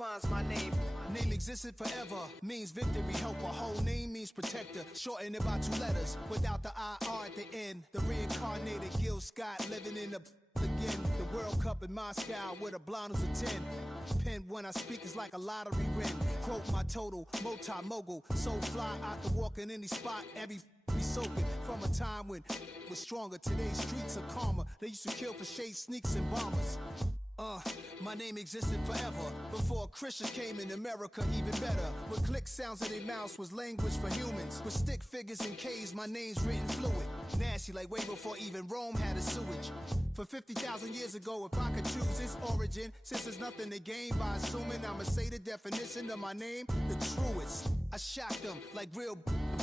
defines my name? Name existed forever, means victory, helper. Whole name means protector, shorten it by 2 letters, without the IR at the end. The reincarnated Gil Scott, living in the again. The World Cup in Moscow with a blonde who's a 10. Pen when I speak is like a lottery win. Quote my total, multi-mogul, so fly I can walk in any spot, every be soaking. From a time when was stronger, today's streets are calmer. They used to kill for shade sneaks and bombers. My name existed forever, before Christians came in America, even better. With click sounds in their mouths was language for humans. With stick figures and K's, my name's written fluid. Nasty like way before even Rome had a sewage. For 50,000 years ago, if I could choose its origin, since there's nothing to gain by assuming, I'ma say the definition of my name, the truest. I shocked them like real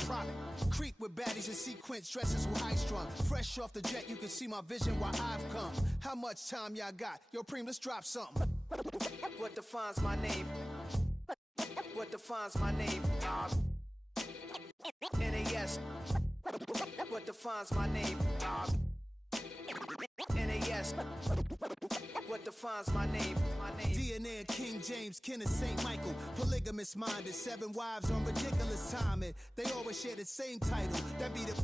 product. Creep with baddies in sequence, dresses with high strung. Fresh off the jet, you can see my vision where I've come. How much time y'all got? Yo, Preem, let's drop something. What defines my name? What defines my name? NAS. What defines my name? NAS. What defines my name? DNA of King James, kin of St. Michael. Polygamous minded, 7 wives on ridiculous timing. They always share the same title. That be the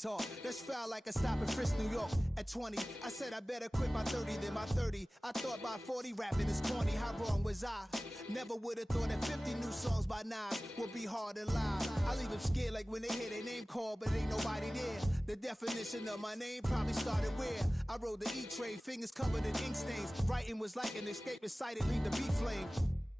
talk. That's foul like a stop in Frisk, New York. At 20, I said I better quit by 30 than by 30. I thought by 40 rapping is corny. How wrong was I? Never would have thought that 50 new songs by Nas would be hard to live. I leave them scared like when they hear their name called, but ain't nobody there. The definition of my name probably started where I rode the E-train, fingers covered in ink stains. Writing was like an escape inside it, leave the beat flame.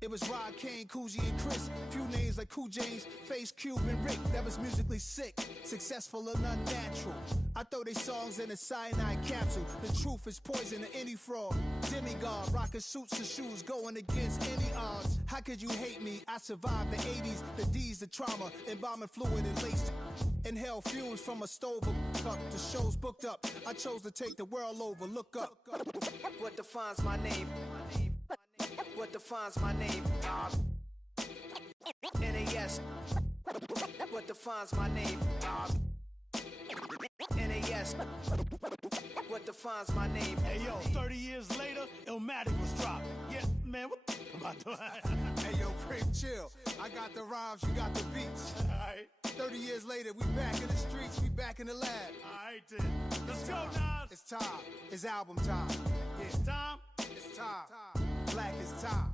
It was Rod, Kane, Coogee, and Chris. Few names like Cool James, Face, Cube, and Rick. That was musically sick, successful and unnatural. I throw they songs in a cyanide capsule. The truth is poison to any fraud. Demigod, rocking suits and shoes, going against any odds. How could you hate me? I survived the 80s, the D's, the trauma, embalming fluid and laced. Inhale fumes from a stove up. The show's booked up. I chose to take the world over. Look up. What defines my name? What defines my name? NAS. What defines my name? NAS. What defines my name? Hey yo, 30 years later, Illmatic was dropped. Yeah, man, what about that? Hey yo, Preem, chill. I got the rhymes, you got the beats. Alright. 30 years later, we back in the streets, we back in the lab. Alright then. Let's go, Nas. It's time. It's album time. Yeah. It's time. It's time. Black is time.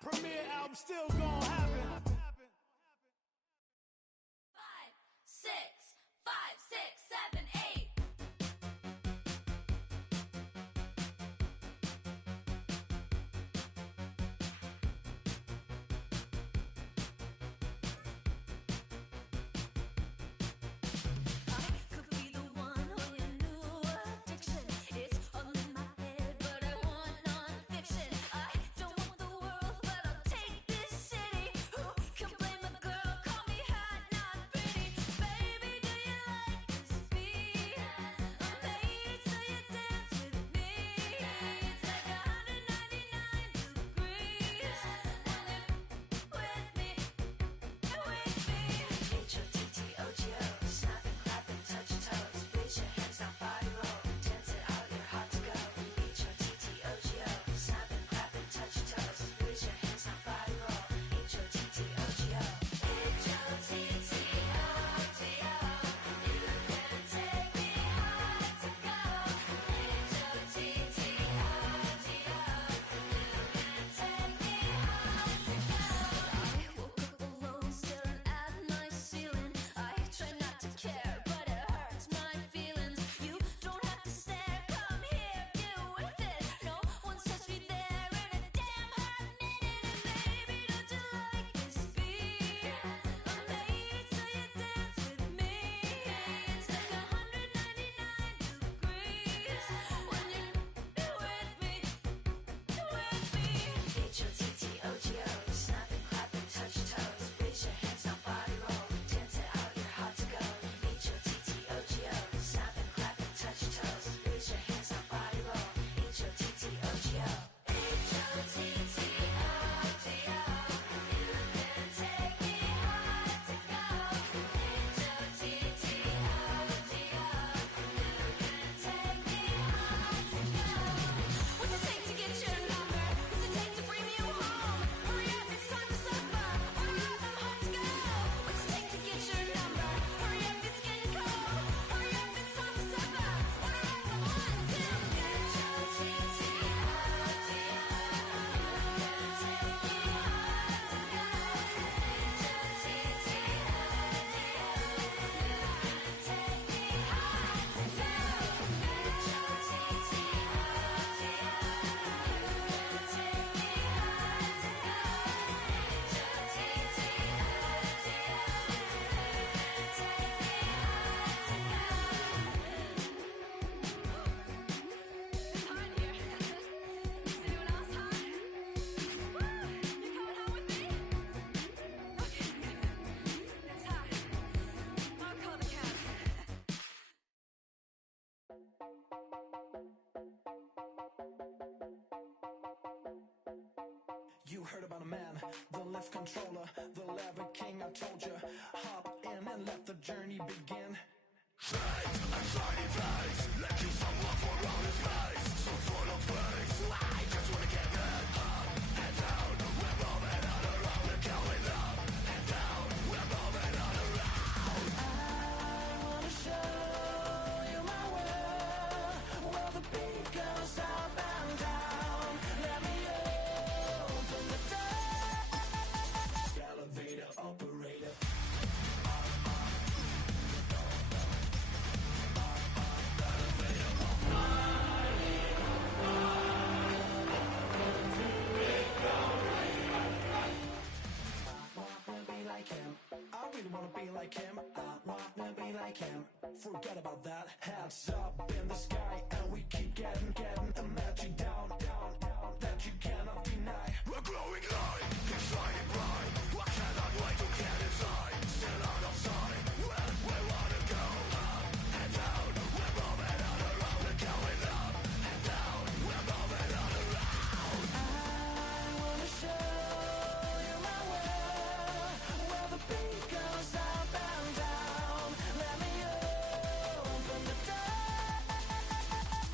Premiere album still gonna happen. 5, 6, 5, 6, 7, 8. Who You heard about a man, the lift controller, the lever king. I told you, hop in and let the journey begin. Fate and shiny face, let you some love for outer space. So full of face, I just wanna get that up and down. We're moving on around, we're going up and down. We're moving on around. I wanna show you my world, where the beat goes up and down. Let me open the door. Elevator operator. I really wanna be like him. I wanna be like him. Forget about that. Hands up in the sky, and we keep getting a magic down, that you cannot deny. We're glowing light, keep shining bright. I cannot wait to get inside. Still out of sight, where we wanna go. Up and down, we're moving on around. We're going up and down, we're moving on around. I wanna show you my world, where the beat goes up and down. Let me open the door.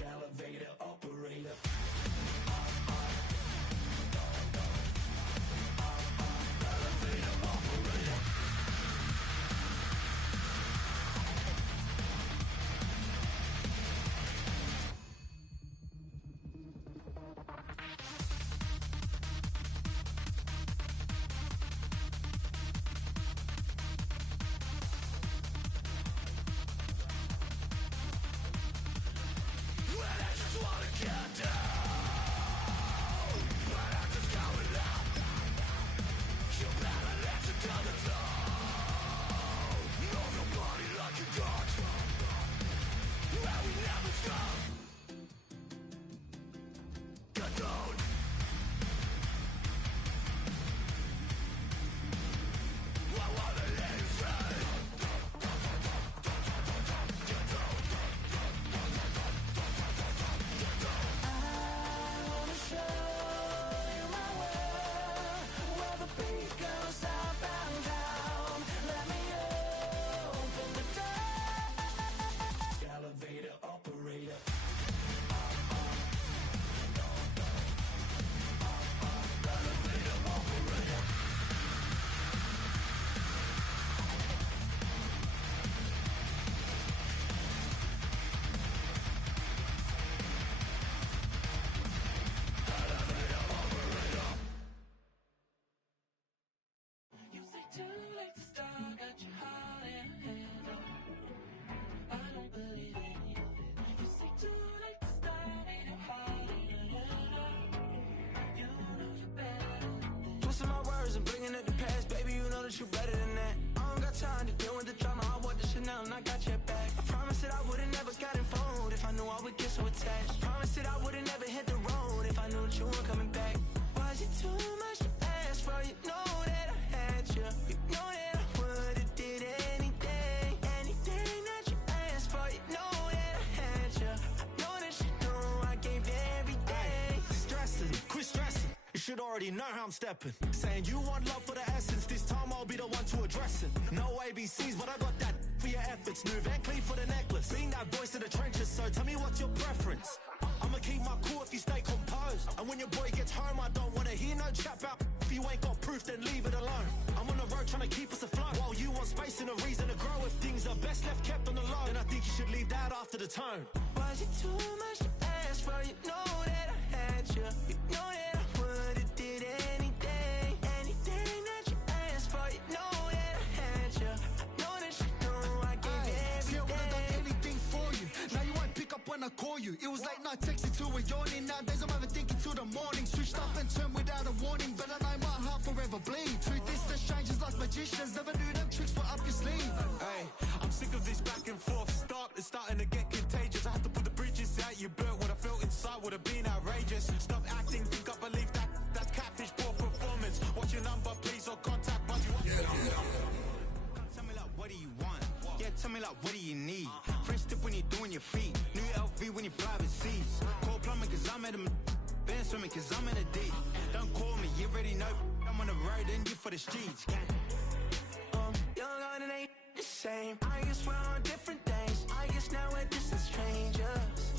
Elevator operator. Elevator operator. When I just wanna get down, but I'm just going up. You better let it down the zone. Know your body like a god, and we never stop. Get down. I wanna let you say. I wanna show you my world, where the beat goes up and down. Let me open the door. Elevator operator. Elevator operator. You say too late to start, got your heart in a hand. I don't believe any of it. You say too late to start, ain't your heart in a hand. You know you're better than that. Twisting my words and bringing up the past, baby, you know that you're better than that. I don't got time to deal with the drama, I want the Chanel and I got your back. I promised that I would've never gotten phone if I knew I would get so attached. Promised that I would've never hit the road if I knew that you weren't coming back. Was it too much to ask for? You know that I had you. You know that I would've did anything that you asked for. You know that I had you. I know that you know I gave everything. Stressing, quit stressing. You should already know how I'm stepping. Saying you want love for the essence, this time I'll be the one to address it. No ABCs, but I got that for your efforts. New Van Cleef for the necklace. Being that voice of the trenches, so tell me what's your preference. I'ma keep my cool if you stay composed. And when your boy gets home, I don't wanna hear no chat about. If you ain't got proof, then leave it alone. I'm on the road trying to keep us afloat, while you want space and a reason to grow. If things are best left kept on the low, then I think you should leave that after the tone. Was it too much to ask for? You know that I had you. You know that I would've did anything that you asked for. You know that I had you. I know that you know I gave everything. See, I would've done anything for you. Now you won't pick up when I call you. It was late night texting till we're yawning. Nowadays I'm overthinking till the morning. Switched up and turned without a warning, but I know my heart forever bleed. Truth is, the strangers like magicians. Never knew them tricks were up your sleeve. Hey, I'm sick of this back and forth. It's starting to get contagious. I have to put the bridges out you built. What I felt inside would have been outrageous. Stop acting, think I believe that. That's catfish, poor performance. What's your number, please, or contact Buddy. Tell me like, what do you want? Yeah, tell me like, what do you need? Fresh tip when you're doing your feet. New when you fly overseas. Call plumbing cause I'm at a been swimming cause I'm in a D. Don't call me, you already know I'm on the road and you for the streets. Young on and ain't the same. I guess we're on different things. I guess now we're distant strangers.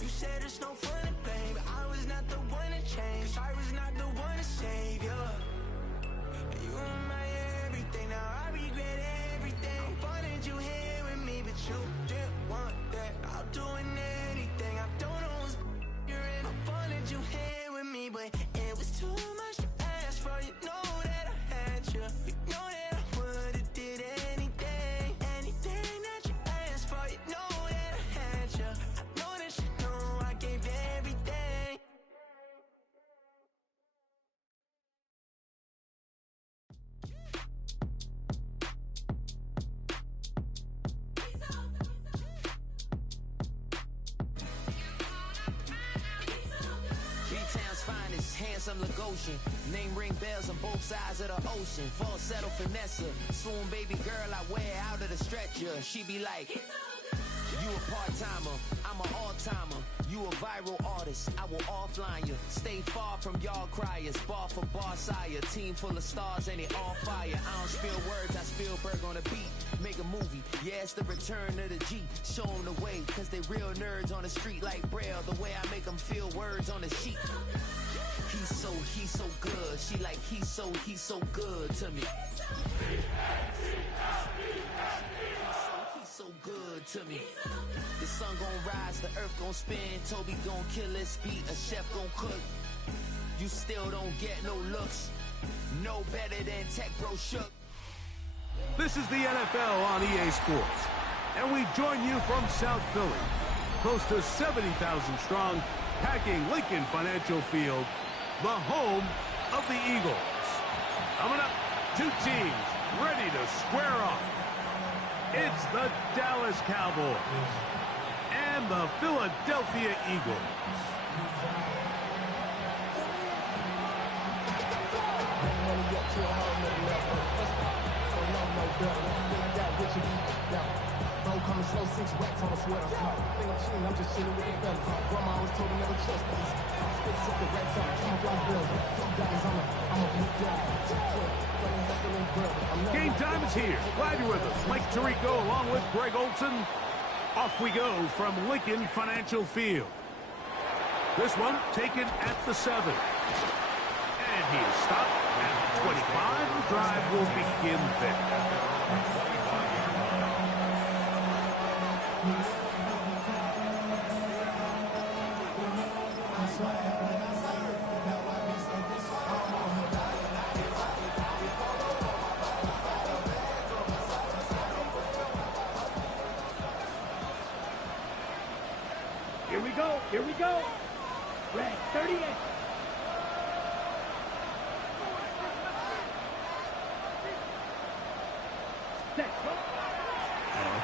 You said it's no fun to blame, but I was not the one to change. Cause I was not the one to save you. And you were my everything, now I regret everything. I wanted you here with me, but you didn't want that. I'll do anything, I don't know what's you're in. I wanted you here with me, but it was too much to ask for. You know that I had you. You know that I would've did anything, anything that you asked for. You know that I had you. I know that you know I gave everything. B-Town's finest, handsome Lagosian. Name ring bells on both sides of the ocean. Falsetto Finessa, swoon baby girl I wear out of the stretcher. She be like, you a part-timer, I'm an all-timer. You a viral artist, I will offline you. Stay far from y'all criers, bar for bar sire. Team full of stars and they all fire. I don't spill words, I Spielberg on a beat. Make a movie, yeah, it's the return of the G. Show them the way, cause they real nerds on the street like Braille. The way I make them feel words on the sheet. He's so good. She like, he's so good to me. He's so good to me. The sun gon' rise, the earth gon' spin. Toby gon' kill this beat, a chef gon' cook. You still don't get no looks. No better than Tech Bro Shook. This is the NFL on EA Sports, and we join you from South Philly, close to 70,000 strong, packing Lincoln Financial Field, the home of the Eagles. Coming up, two teams ready to square off. It's the Dallas Cowboys and the Philadelphia Eagles. Coming slow, 6 racks on a sweater. Think I'm cheating, I'm just chilling with the fellas. Grandma always told me never trust these. Spit 60 racks on, camouflage bills. $2 on it, I'm a blue guy. Game time is here. Glad you're with us. Mike Tirico along with Greg Olson. Off we go from Lincoln Financial Field. This one taken at the 7. And he is stopped at the 25. The drive will begin there. Here we go. Red 38.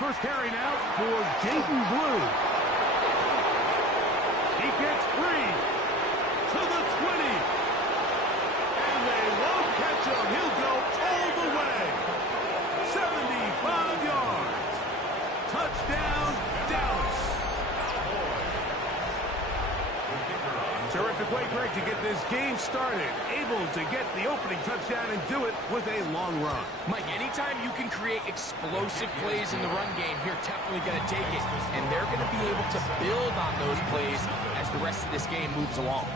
First carry now for Jaden Blue. He gets free to the 20. And they won't catch him. He'll go all the way. 75 yards. Touchdown, Dallas. Terrific way, Greg, to get this game started. Able to get the opening touchdown and do it with a long run. Mike, anytime you can create explosive plays in the run game, you're definitely going to take it. And they're going to be able to build on those plays as the rest of this game moves along.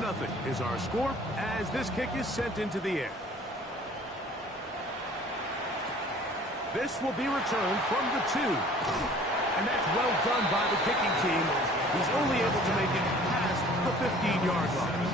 Nothing is our score as this kick is sent into the air. This will be returned from the 2. And that's well done by the kicking team. He's only able to make it past the 15-yard line.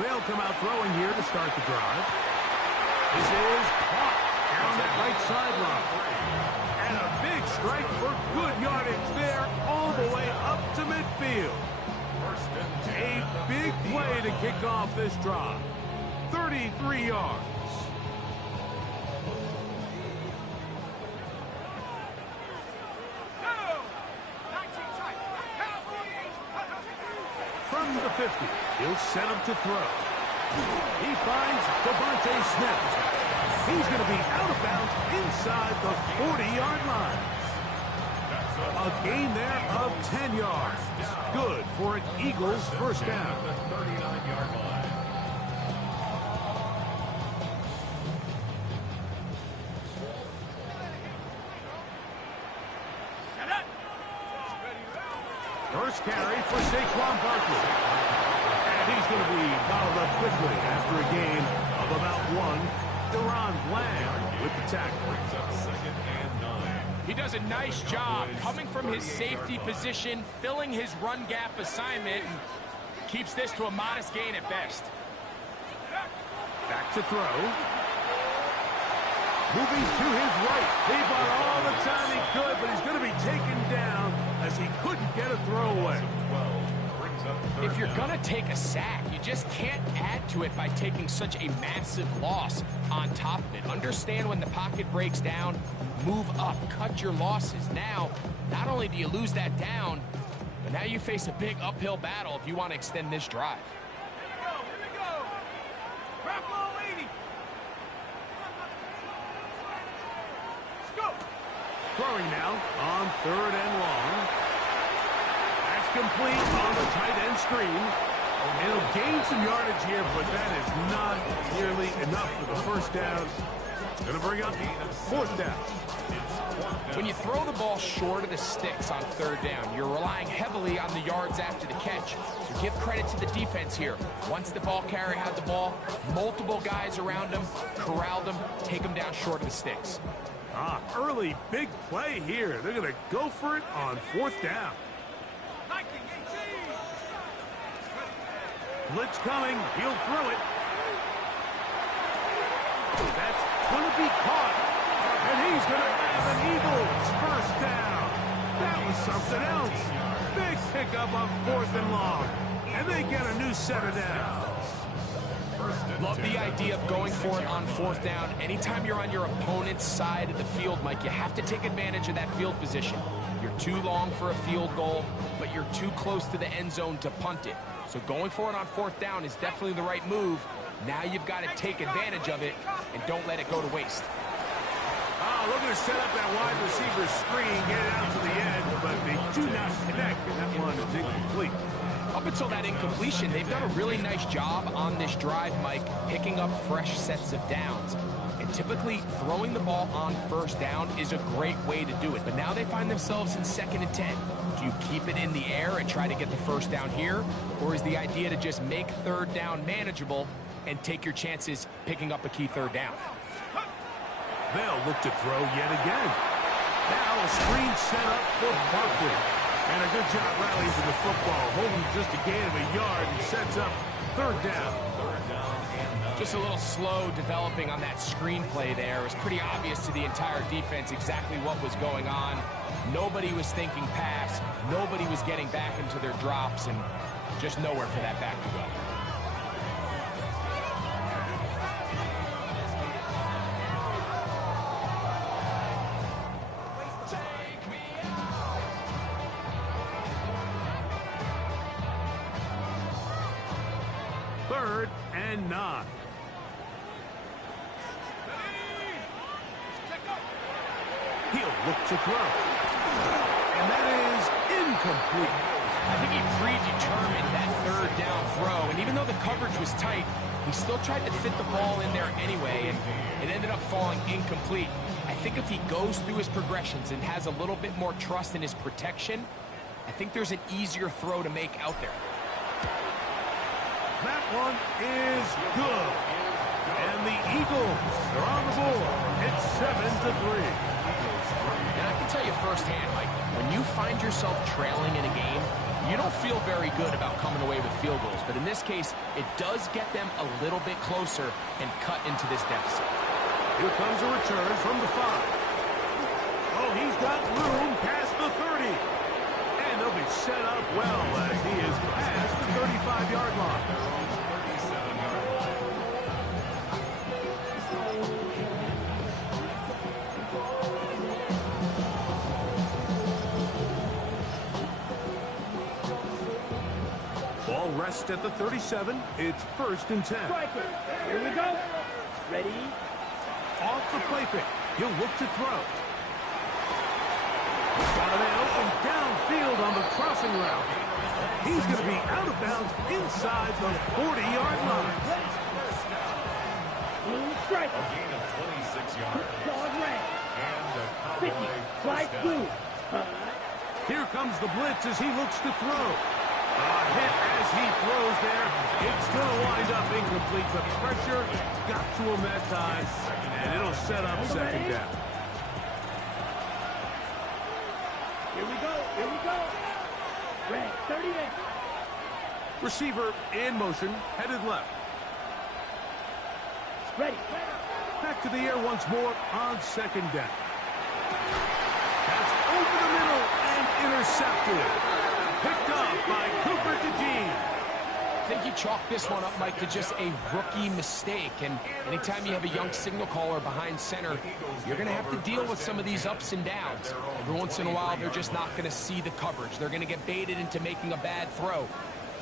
They'll come out throwing here to start the drive. This is caught down that right sideline. And a big strike for good yardage there all the way up to midfield. A big play to kick off this drive. 33 yards. From the 50, he'll set him to throw. He finds Devontae Smith. He's going to be out of bounds inside the 40-yard line. A gain there of 10 yards. Good for an Eagles first down. First carry for Saquon Barkley. And he's going to be fouled up quickly after a gain of about 1. Deron Bland with the tackle. He does a nice job coming from his safety position, filling his run gap assignment, and keeps this to a modest gain at best. Back to throw. Moving to his right. He bought all the time he could, but he's going to be taken down as he couldn't get a throw away. If you're going to take a sack, you just can't add to it by taking such a massive loss on top of it. Understand when the pocket breaks down, move up, cut your losses. Now, not only do you lose that down, but now you face a big uphill battle if you want to extend this drive. Here we go. Grab all 80. Let's go. Throwing now on 3rd and long. That's complete on the tight end screen. It'll gain some yardage here, but that is not nearly enough for the first down. Going to bring up 4th down. When you throw the ball short of the sticks on 3rd down, you're relying heavily on the yards after the catch. So give credit to the defense here. Once the ball carrier had the ball, multiple guys around him, corralled him, take him down short of the sticks. Early big play here. They're going to go for it on 4th down. Blitz coming. He'll throw it. That's going to be caught. And he's going to have an Eagles first down. That was something else. Big pickup on 4th and long. And they get a new set of downs. Love the idea of going for it on 4th down. Anytime you're on your opponent's side of the field, Mike, you have to take advantage of that field position. You're too long for a field goal, but you're too close to the end zone to punt it. So going for it on 4th down is definitely the right move. Now you've got to take advantage of it and don't let it go to waste. Looking to set up that wide receiver screen, get it out to the edge, but they do not connect, and that one is incomplete. Up until that incompletion, they've done a really nice job on this drive, Mike, picking up fresh sets of downs. And typically, throwing the ball on 1st down is a great way to do it. But now they find themselves in 2nd and 10. Do you keep it in the air and try to get the 1st down here? Or is the idea to just make 3rd down manageable and take your chances picking up a key 3rd down? They'll look to throw yet again. Now a screen set up for Barkley. And a good job rallying to the football, holding just a gain of a yard and sets up 3rd down. Just a little slow developing on that screenplay there. It was pretty obvious to the entire defense exactly what was going on. Nobody was thinking pass. Nobody was getting back into their drops, and just nowhere for that back to go. Third and 9. He'll look to throw. And that is incomplete. I think he predetermined that 3rd down throw, and even though the coverage was tight, he still tried to fit the ball in there anyway, and it ended up falling incomplete. I think if he goes through his progressions and has a little bit more trust in his protection, I think there's an easier throw to make out there. That one is good. And the Eagles are on the board. It's 7-3. And I can tell you firsthand, Mike, when you find yourself trailing in a game, you don't feel very good about coming away with field goals. But in this case, it does get them a little bit closer and cut into this deficit. Here comes a return from the 5. Oh, he's got room past the 30. And they'll be set up well as he is past the 35-yard line. Ball rests at the 37. It's 1st and 10. Striker. Here we go. Ready? Off the play fake. He'll look to throw. Got a man open downfield on the crossing route. He's going to be out of bounds inside the 40-yard line. Striker. Gain of 26 yards. Dog red. And 50. Flight blue. Here comes the blitz as he looks to throw. A hit as he throws there. It's going to wind up incomplete. The pressure got to him that time, and it'll set up 2nd down. Here we go. Here we go. Red. 38. Receiver in motion, headed left. Ready. Back to the air once more on 2nd down. That's over the middle and intercepted. Picked up by Cooper DeJean. I think you chalk this one up, Mike, to just a rookie mistake. And anytime you have a young signal caller behind center, you're going to have to deal with some of these ups and downs. Every once in a while, they're just not going to see the coverage. They're going to get baited into making a bad throw.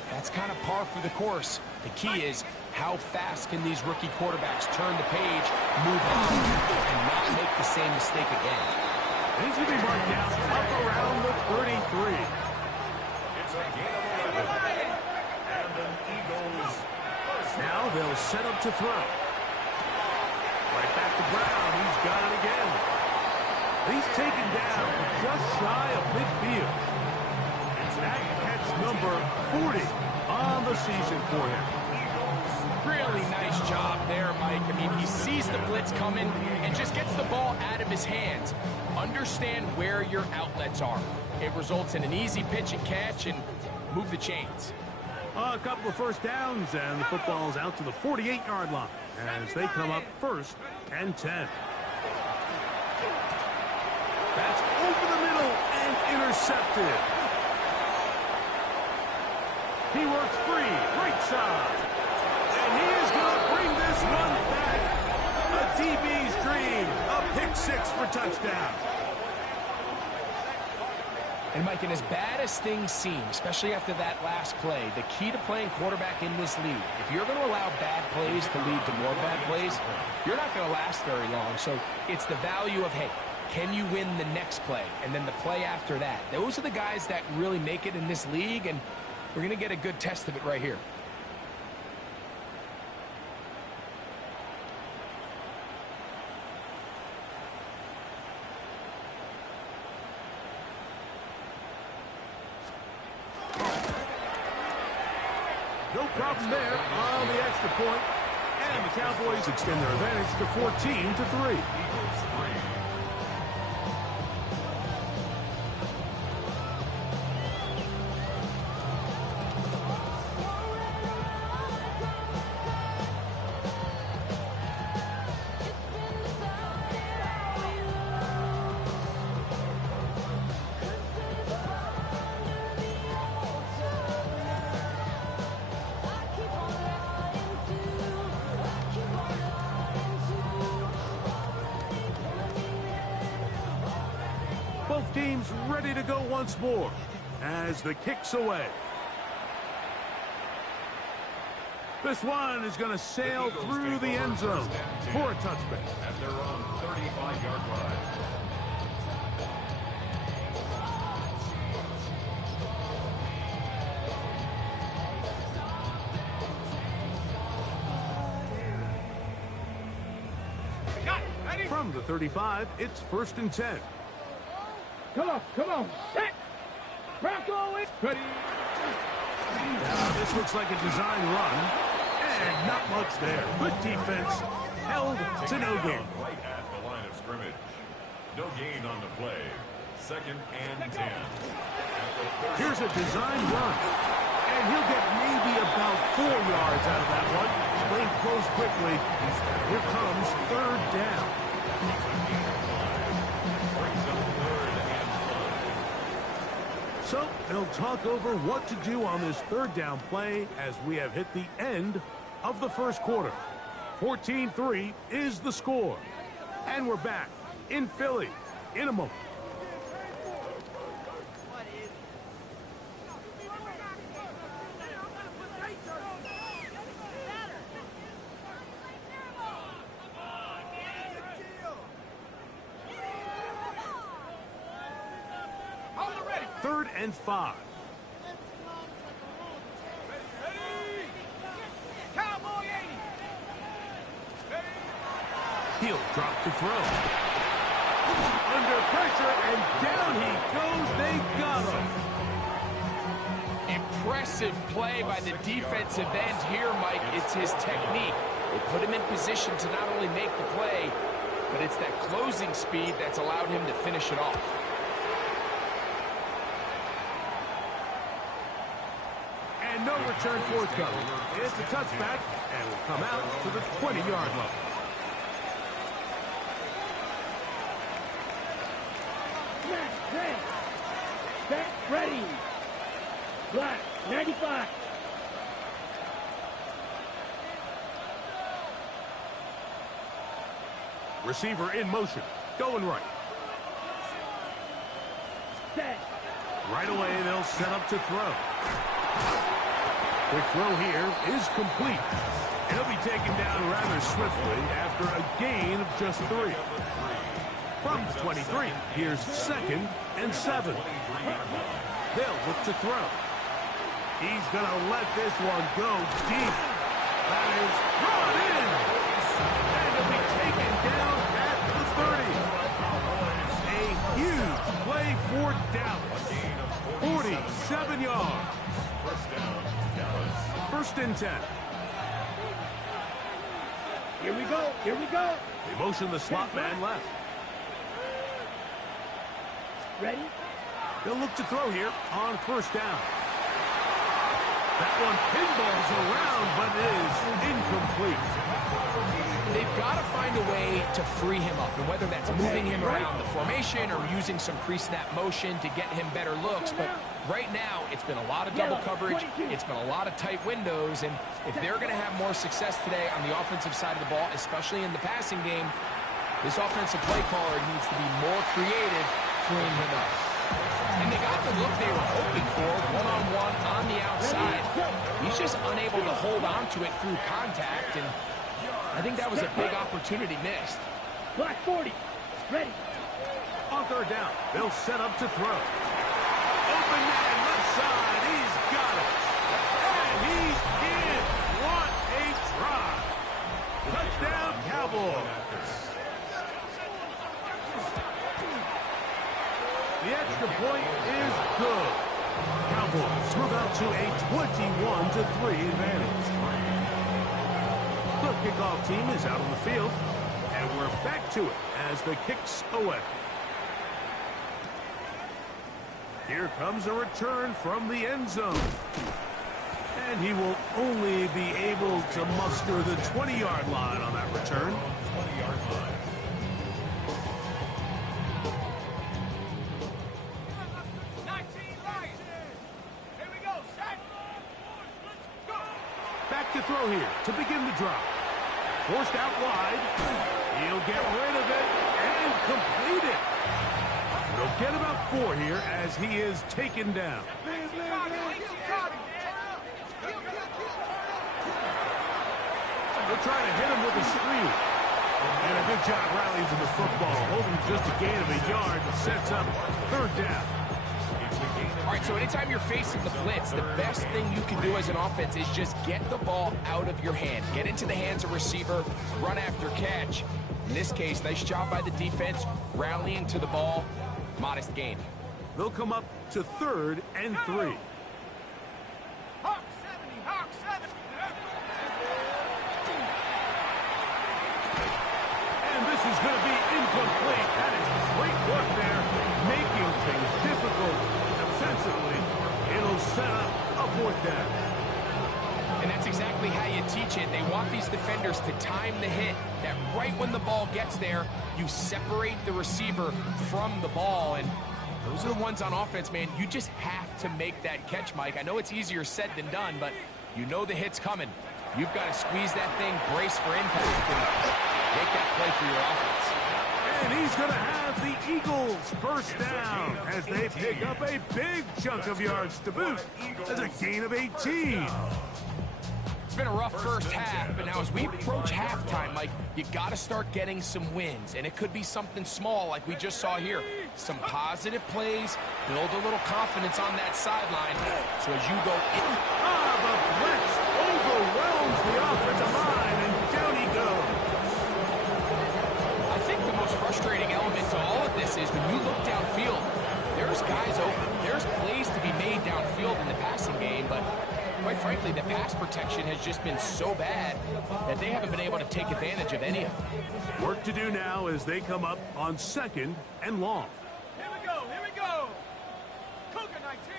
That's kind of par for the course. The key is how fast can these rookie quarterbacks turn the page, move on, and not make the same mistake again. He's going to be marked down up around the 33. Now they'll set up to throw. Right back to Brown. He's got it again. He's taken down just shy of midfield. That catch number 40 on the season for him. Really nice job there, Mike. I mean, he sees the blitz coming and just gets the ball out of his hands. Understand where your outlets are. It results in an easy pitch and catch and move the chains. A couple of 1st downs, and the football's out to the 48-yard line as they come up 1st and 10. That's over the middle and intercepted. He works free, right side. And he is going to bring this one back. A DB's dream, a pick 6 for touchdown. And, Mike, and as bad as things seem, especially after that last play, the key to playing quarterback in this league, if you're going to allow bad plays to lead to more bad plays, you're not going to last very long. So it's the value of, hey, can you win the next play? And then the play after that. Those are the guys that really make it in this league, and we're going to get a good test of it right here. No problem there on the extra point. And the Cowboys extend their advantage to 14-3. Both teams ready to go once more as the kick's away. This one is going to sail through the end zone for a touchback. At their own 35-yard line. From the 35, it's 1st and 10. Come on, set. Bronco is ready. Now, this looks like a design run, and not much there. Good defense, held to no gain. Right at the line of scrimmage. No gain on the play. 2nd and 10. Here's a design run, and he'll get maybe about 4 yards out of that one. Lane closed quickly. Here comes 3rd down. So they'll talk over what to do on this 3rd down play as we have hit the end of the 1st quarter. 14-3 is the score. And we're back in Philly in a moment. Third and 5. Cowboy 80. He'll drop to throw. Under pressure, and down he goes. They got him. Impressive play by the defensive end here, Mike. It's his technique. They put him in position to not only make the play, but it's that closing speed that's allowed him to finish it off. And no return forthcoming. It's a touchback, and will come out to the 20-yard line. Set, ready. Black, 95. Receiver in motion, going right. Set. Right away, they'll set up to throw. Quick throw here is complete. He'll be taken down rather swiftly after a gain of just 3. From the 23, here's 2nd and 7. They'll look to throw. He's going to let this one go deep. That is brought in. And he'll be taken down at the 30. A huge play for Dallas. 47 yards. 1st and 10. Here we go. They motion the slot man left. Ready? They'll look to throw here on 1st down. That one pinballs around, but is incomplete. They've got to find a way to free him up, and whether that's moving him around the formation or using some pre-snap motion to get him better looks, but right now it's been a lot of double coverage, it's been a lot of tight windows, and if they're going to have more success today on the offensive side of the ball, especially in the passing game, this offensive play caller needs to be more creative freeing him up. And they got the look they were hoping for, one-on-one on the outside. He's just unable to hold on to it through contact, and I think that was a big opportunity missed. Black 40. Ready. On 3rd down, they'll set up to throw. Open man left side. He's got it. And he's in. What a try. Touchdown, Cowboys. The extra point is good. Cowboys move out to a 21-3 advantage. The kickoff team is out on the field, and we're back to it as the kick's away. Here comes a return from the end zone. And he will only be able to muster the 20-yard line on that return. 20-yard line. Back to throw here to begin the drive. Forced out wide. He'll get rid of it and complete it. He'll get about 4 here as he is taken down. They'll try to hit him with a screen. And a good job rallying to the football. Holding just a gain of a yard and sets up 3rd down. All right, so anytime you're facing the blitz, the best thing you can do as an offense is just get the ball out of your hand. Get into the hands of receiver, run after catch. In this case, nice job by the defense, rallying to the ball. Modest gain. They'll come up to 3rd and 3. Hawk 70, Hawk 70. And this is going to be incomplete. That is great work there, making things difficult defensively. It'll set up a 4th down. And that's exactly how you teach it. They want these defenders to time the hit, that right when the ball gets there, you separate the receiver from the ball. And those are the ones on offense, man. You just have to make that catch, Mike. I know it's easier said than done, but you know the hit's coming. You've got to squeeze that thing, brace for impact, and make that play for your offense. And he's going to have the Eagles first down as they pick up a big chunk of yards to boot. That's a gain of 18. It's been a rough first half, but now as we approach halftime, Mike, you got to start getting some wins, and it could be something small like we just saw here. Some positive plays, build a little confidence on that sideline. So as you go in. The blitz overwhelms the offensive line, and down he goes. I think the most frustrating element to all of this is when you look downfield, there's guys open. There's plays to be made downfield in the passing game, but quite frankly, the pass protection has just been so bad that they haven't been able to take advantage of any of it. Work to do now as they come up on 2nd and long. Here we go, here we go. Cougar 19.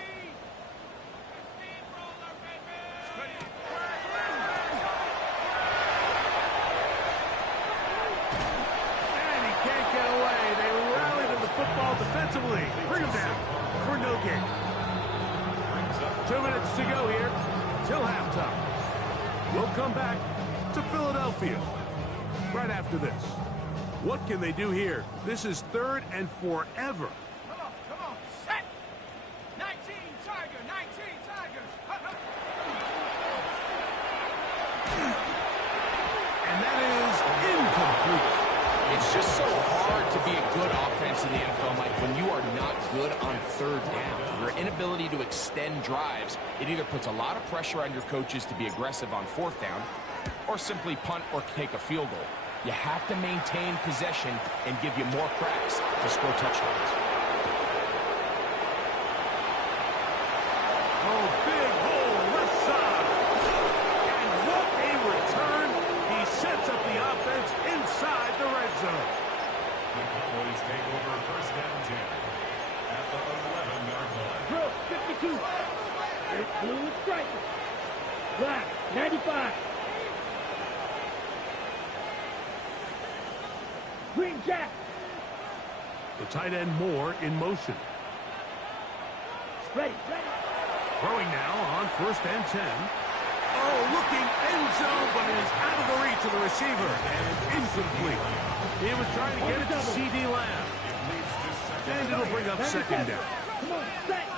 And he can't get away. They rallied in the football defensively. Bring him down for no gain. 2 minutes to go here till halftime. We'll come back to Philadelphia right after this. What can they do here? This is 3rd and forever. Come on, set. 19, Tiger, 19, Tigers. And that is incomplete. It's just so hard to be a good offense in the NFL, Mike, when you are not good on 3rd down. Your inability to extend drives, it either puts a lot of pressure on your coaches to be aggressive on 4th down or simply punt or take a field goal. You have to maintain possession and give you more cracks to score touchdowns. Oh, big hole left side. And what a return. He sets up the offense inside the red zone. The Cowboys take over 1st and 10 at the 11-yard line. Bro, 52. There's blue stripe. Black, 95. Green Jack. The tight end Moore in motion. Ready, ready. Throwing now on 1st and 10. Oh, looking end zone, but it is out of the reach of the receiver. And incomplete. He was trying to get it to C.D. Lamb. And it'll bring up 2nd down. Come on, set.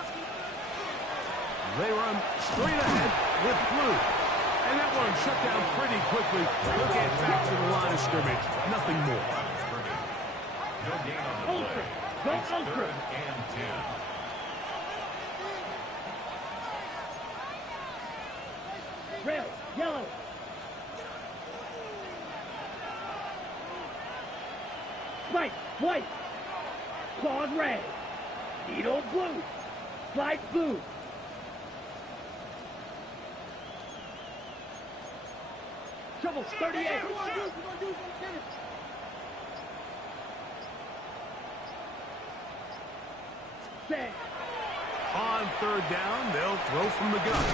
They run straight ahead with Blue. And that one shut down pretty quickly. They'll get back to the line of scrimmage. Nothing more. No gain on the play. It's 3rd and 10. Red, yellow. Spike, white. Claws red. Needle blue. Slide blue. Shovels 38. Set. On 3rd down, they'll throw from the gun.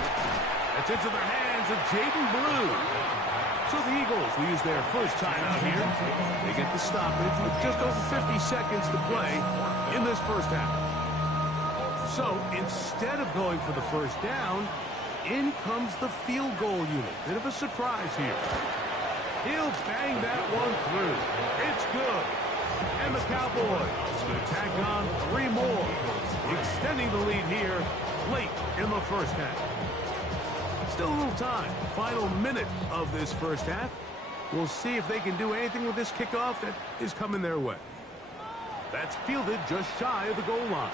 It's into the hands of Jaden Blue. So the Eagles will use their first timeout here. They get the stoppage with just over 50 seconds to play in this first half. So instead of going for the first down, in comes the field goal unit. Bit of a surprise here. He'll bang that one through. It's good. And the Cowboys will tack on 3 more, extending the lead here late in the first half. Still a little time. Final minute of this first half. We'll see if they can do anything with this kickoff that is coming their way. That's fielded just shy of the goal line.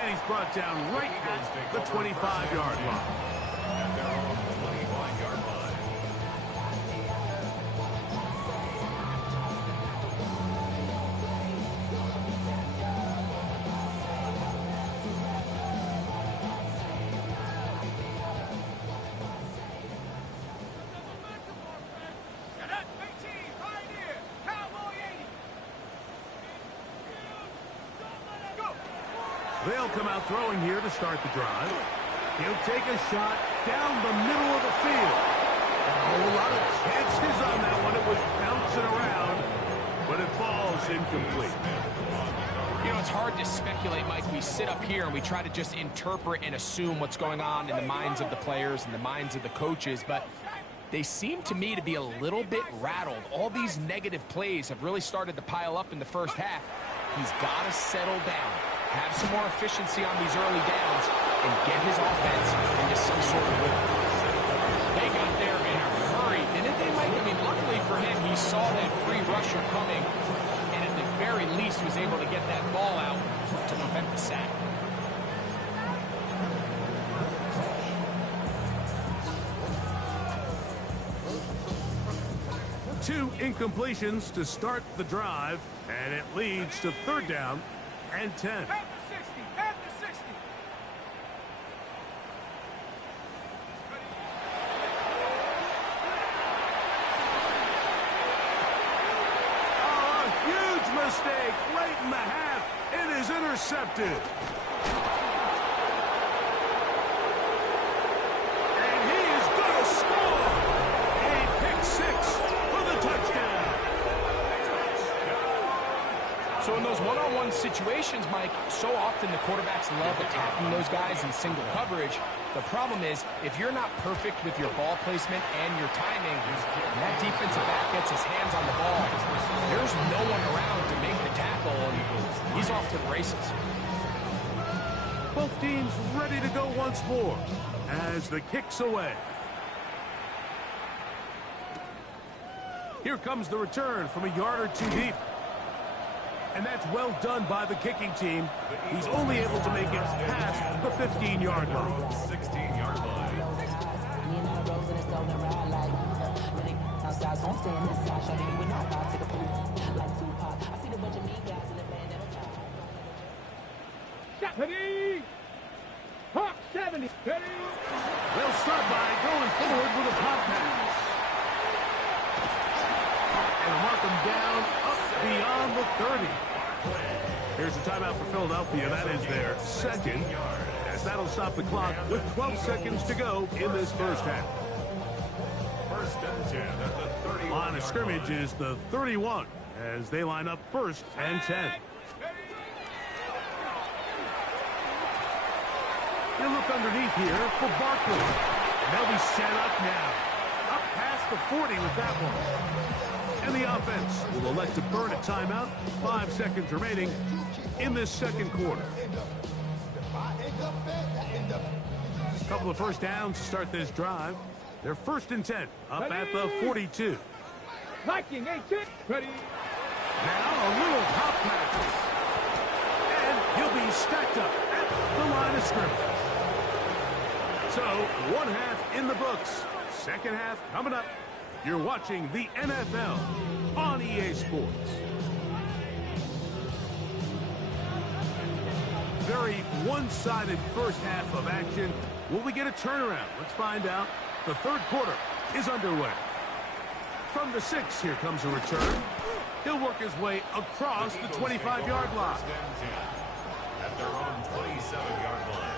And he's brought down right at the 25-yard line. At their own 25-yard line. They'll come out throwing here to start the drive. He'll take a shot down the middle of the field. A whole lot of chances on that one. It was bouncing around, but it falls incomplete. You know, it's hard to speculate, Mike. We sit up here and we try to just interpret and assume what's going on in the minds of the players and the minds of the coaches, but they seem to me to be a little bit rattled. All these negative plays have really started to pile up in the first half. He's got to settle down, have some more efficiency on these early downs, and get his offense into some sort of rhythm. They got there in a hurry, didn't they, Mike? I mean, luckily for him, he saw that free rusher coming, and at the very least was able to get that ball out to prevent the sack. Two incompletions to start the drive, and it leads to third down and 10. At the 60, at the 60. Oh, a huge mistake late in the half. It is intercepted. And he is going to score. A pick six for the touchdown. So in those one-on-one situations, Mike, so often the quarterbacks love attacking those guys in single coverage. The problem is, if you're not perfect with your ball placement and your timing, and that defensive back gets his hands on the ball, there's no one around to make the tackle, and he's off to the races. Both teams ready to go once more as the kick's away. Here comes the return from a yard or two deep. And that's well done by the kicking team. He's only able to make it past the 15-yard line. 16-yard line. Ready? Hawk 70. Ready? They'll start by going forward with a pop pass. And mark them down up beyond the 30. Here's a timeout for Philadelphia. That is their second, as that'll stop the clock with 12 seconds to go in this first half. First and 10 at the 30. Line of scrimmage is the 31 as they line up first and 10. You look underneath here for Barkley. And they'll be set up now. Up past the 40 with that one. And the offense will elect to burn a timeout. 5 seconds remaining in this second quarter. A couple of first downs to start this drive. They're first and 10 up at the 42. Viking 18. Ready? Now a little pop pass. And he'll be stacked up at the line of scrimmage. So, one half in the books. Second half coming up. You're watching the NFL on EA Sports. Very one-sided first half of action. Will we get a turnaround? Let's find out. The third quarter is underway. From the 6, here comes a return. He'll work his way across the 25-yard line. At their own 27-yard line.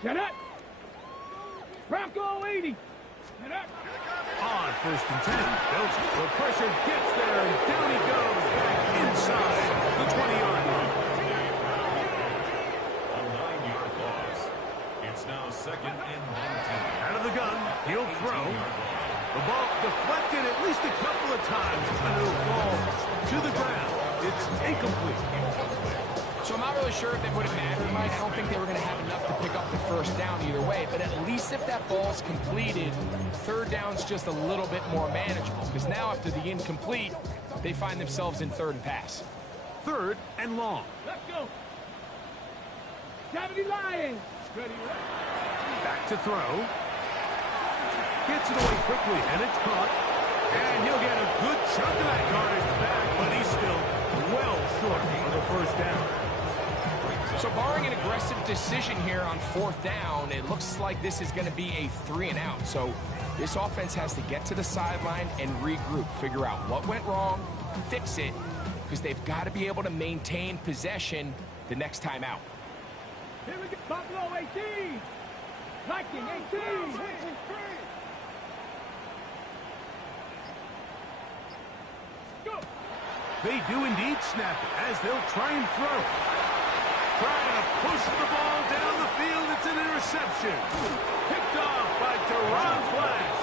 Set up. Bronco 80. Set up. On first and 10. The pressure gets there, and down he goes back inside the 20-yard line. A 9-yard loss. It's now second and 19. Out of the gun, he'll throw. The ball deflected at least a couple of times, and it'll fall to the ground. It's incomplete. So I'm not really sure if it would have mattered, Mike. I don't think they were going to have enough to pick up the first down either way. But at least if that ball's completed, third down's just a little bit more manageable. Because now after the incomplete, they find themselves in third and pass. Third and long. Let's go. 70 Lions. Ready? Back to throw. Gets it away quickly, and it's caught. And he'll get a good chunk of that yardage back, but he's still well short of the first down. So barring an aggressive decision here on fourth down, it looks like this is going to be a 3 and out. So This offense has to get to the sideline and regroup, figure out what went wrong, fix it, because they've got to be able to maintain possession the next time out. Here we go. Buffalo 18. Viking 18. Go. They do indeed snap it as they'll try and throw. Trying to push the ball down the field. It's an interception. Picked off by Teron Flash.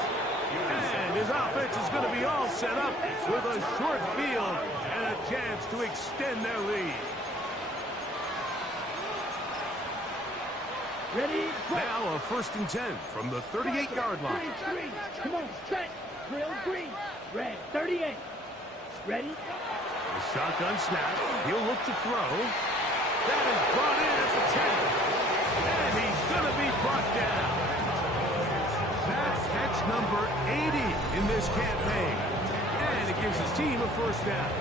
And his offense is going to be all set up with a short field and a chance to extend their lead. Ready? Now a 1st and 10 from the 38-yard line. Green. Come on, set. Drill green. Red. 38. Ready? A shotgun snap. He'll look to throw. That is brought in as a 10. And he's going to be brought down. That's catch number 80 in this campaign. And it gives his team a 1st down.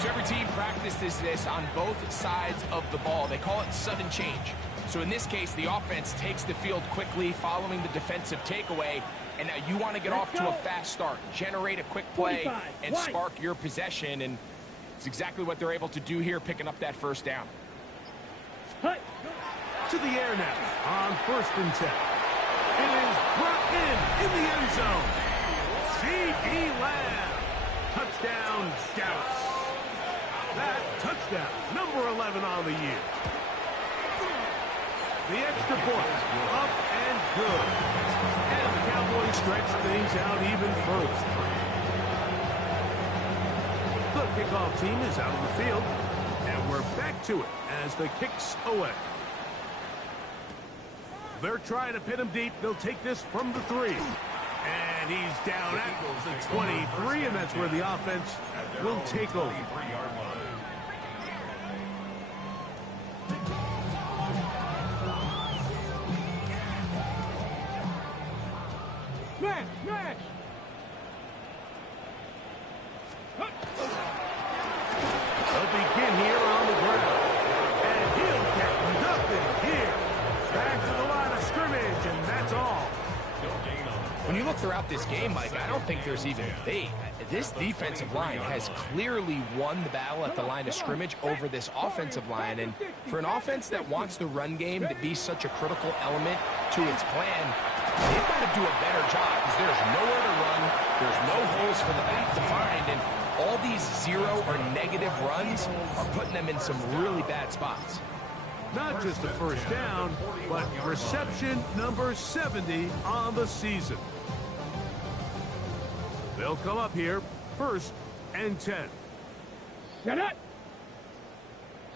So every team practices this on both sides of the ball. They call it sudden change. So in this case, the offense takes the field quickly following the defensive takeaway. And now you want to get off to a fast start, generate a quick play, and spark your possession. And it's exactly what they're able to do here, picking up that 1st down. To the air now on 1st and 10. It is brought in the end zone. C.D. Lamb. Touchdown, Dallas. That touchdown, number 11 on the year. The extra point, up and good. And the Cowboys stretch things out even further. The kickoff team is out on the field, and we're back to it as the kick's away. They're trying to pin him deep. They'll take this from the 3. And he's down at the 23, and that's where the offense will take over. Smash! They'll begin here on the ground. And he'll get nothing here. Back to the line of scrimmage, and that's all. When you look throughout this game, Mike, I don't think there's even debate. This defensive line has clearly won the battle at the line of scrimmage over this offensive line. And for an offense that wants the run game to be such a critical element to its plan, they've got to do a better job because there's nowhere to run. There's no holes for the back to find. And all these 0 or negative runs are putting them in some really bad spots. Not just a 1st down, but reception number 70 on the season. They'll come up here, 1st and 10. Set up.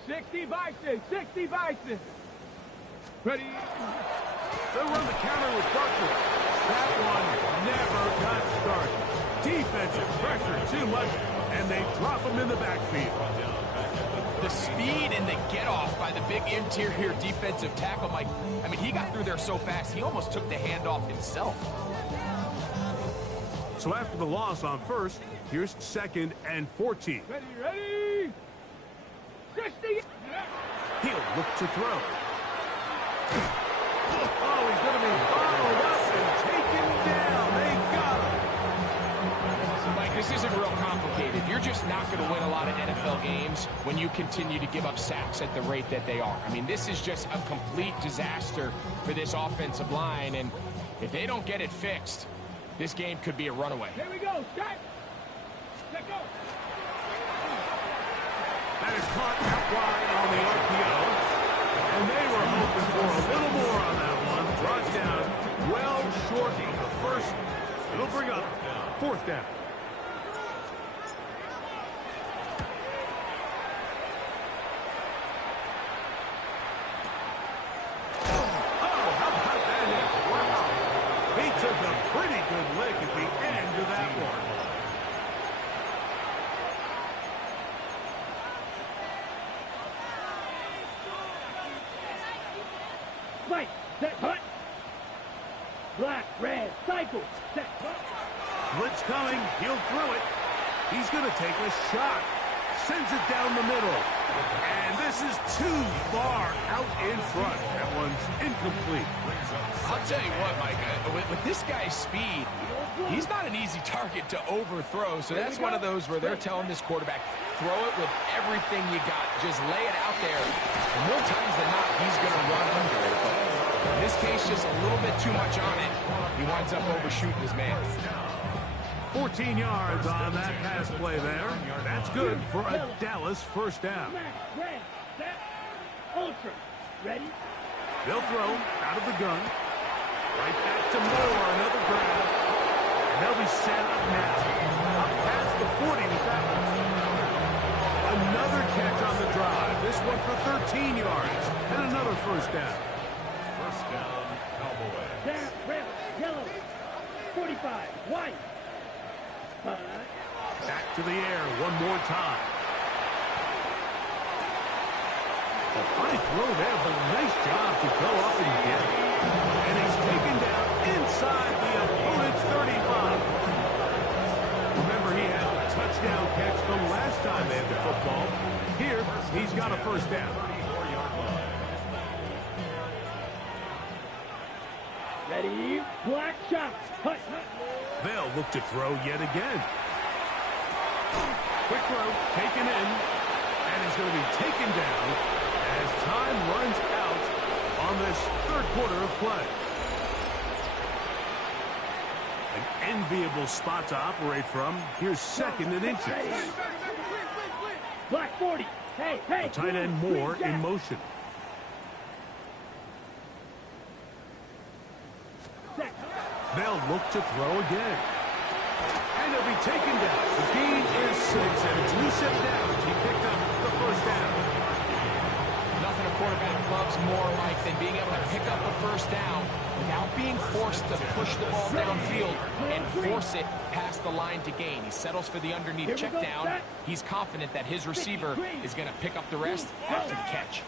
60 Bison. 60 Bison. Ready? They'll run the counter with Barkley. That one never got started. Defensive pressure too much, and they drop him in the backfield. The speed and the get-off by the big interior defensive tackle, Mike. I mean, he got through there so fast, he almost took the handoff himself. So after the loss on 1st, here's 2nd and 14. Ready? 60. He'll look to throw. Oh, he's going to be followed up and taken down. They got him. Mike, this isn't real complicated. You're just not going to win a lot of NFL games when you continue to give up sacks at the rate that they are. I mean, this is just a complete disaster for this offensive line, and if they don't get it fixed, this game could be a runaway. Here we go. Start. Let go. That is caught out wide on the RPO. And they were hoping for a little more on that one. Brought down well short of the 1st. It'll bring up 4th down. Took a pretty good lick at the end of that one. Fight, set, hut. Black, red, cycle, set, hut. Blitz coming, he'll throw it. He's going to take a shot. sends it down the middle. And this is too far out in front. That one's incomplete. I'll tell you what, Mike, with this guy's speed, he's not an easy target to overthrow. So that's one of those where they're telling this quarterback, throw it with everything you got. Just lay it out there. And more times than not, he's going to run under it. But in this case, just a little bit too much on it. He winds up overshooting his man. 14 yards on that pass play there. That's good for a Dallas first down. Ultra. Ready? They'll throw out of the gun. Right back to Moore, another grab. And they'll be set up now. Up past the 40 with that one. Another catch on the drive. This one for 13 yards. And another first down. First down, Cowboys. Down, red, yellow. 45, white. Back to the air one more time. A high throw there, but a nice job to go up and get it. And he's taken down inside the opponent's 35. Remember, he had a touchdown catch the last time they had the football. Here, he's got a first down. Ready, black shot. Hut. They'll look to throw yet again. Quick throw, taken in, and is going to be taken down as time runs out on this third quarter of play. An enviable spot to operate from. Here's second and inches. Black 40. Hey. The tight end Moore in motion. They'll look to throw again. And he'll be taken down. The gain is 6, and it's loose him down. He picked up the first down. Nothing a quarterback loves more, Mike, than being able to pick up a first down without being forced to push the ball downfield and force it past the line to gain. He settles for the underneath check down. He's confident that his receiver is going to pick up the rest after the catch.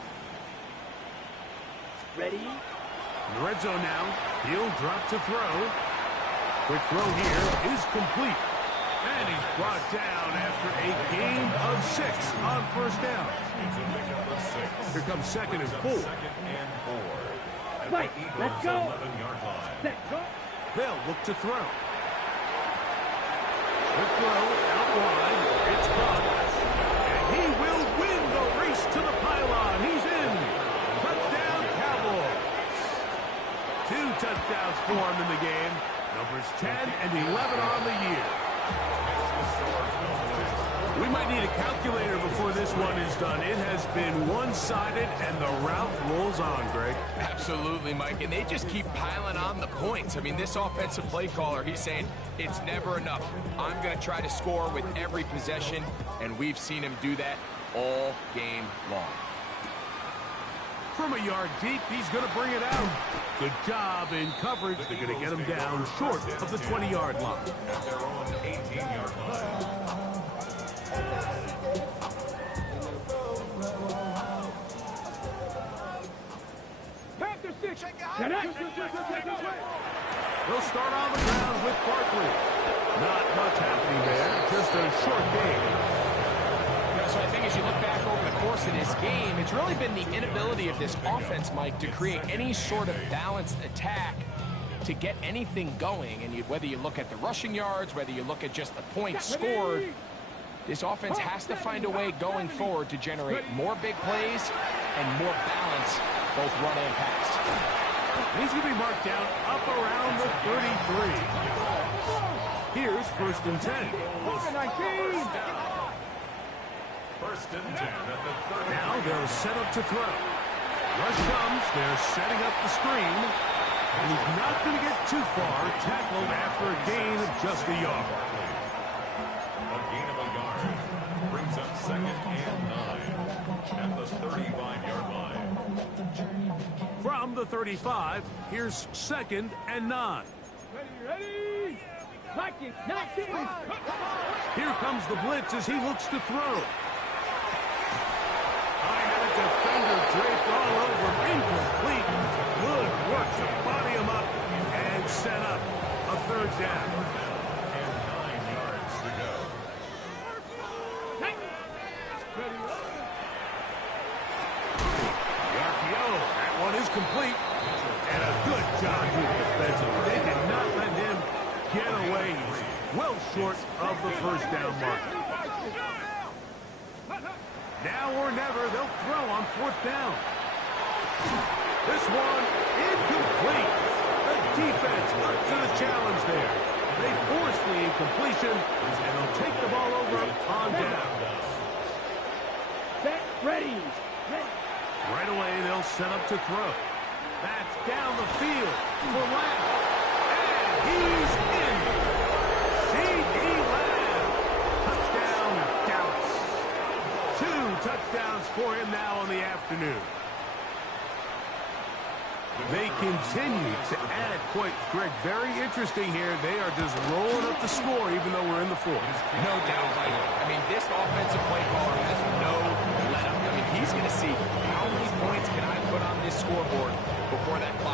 Ready? In the red zone now. He'll drop to throw. Quick throw here is complete. And he's brought down after a gain of 6 on first down. Here comes second and 4. Right, let's go. Set, go. They'll look to throw. Quick throw out wide. It's caught. And he will win the race to the pylon. He's in. Touchdown, Cowboys. 2 touchdowns for him in the game. Numbers 10 and 11 on the year. We might need a calculator before this one is done. It has been one-sided, and the route rolls on, Greg. Absolutely, Mike, and they just keep piling on the points. I mean, this offensive play caller, he's saying it's never enough. I'm going to try to score with every possession, and we've seen him do that all game long. From a yard deep, he's going to bring it out. Good job in coverage. They're going to get him down short of the 20-yard line. At their own 18-yard line. Panther 6. They'll start on the ground with Barkley. Not much happening there. Just a short game. So I think as you look back over the course of this game, it's really been the inability of this offense, Mike, to create any sort of balanced attack to get anything going. And whether you look at the rushing yards, whether you look at just the points scored, this offense has to find a way going forward to generate more big plays and more balance, both run and pass. He's going to be marked down up around the 33. Here's first and 10. First and 10 at the 30. Now they'll set up to throw. Rush comes. They're setting up the screen. And he's not going to get too far. Tackled after a gain of just a yard. A gain of a yard brings up second and 9 at the 35-yard line. From the 35, here's second and 9. Ready? 19. Here comes the blitz as he looks to throw. Defender draped all over, incomplete. Good work to body him up and set up a third down. And 9 yards to go. complete. And a good job here defensively. They did not let him get away. He's well short of the first down mark. Now or never, they'll throw on fourth down. This one, incomplete. The defense up to the challenge there. They force the incompletion, and they'll take the ball over on down. Set, ready. Right away, they'll set up to throw. That's down the field for Lamb. And he's in. C.D. Lamb. Touchdown, Dallas. 2 touchdowns for him now in the afternoon. They continue to add points. Greg, very interesting here. They are just rolling up the score even though we're in the fourth. No doubt, Mike. I mean, this offensive play caller has no let up. I mean, he's going to see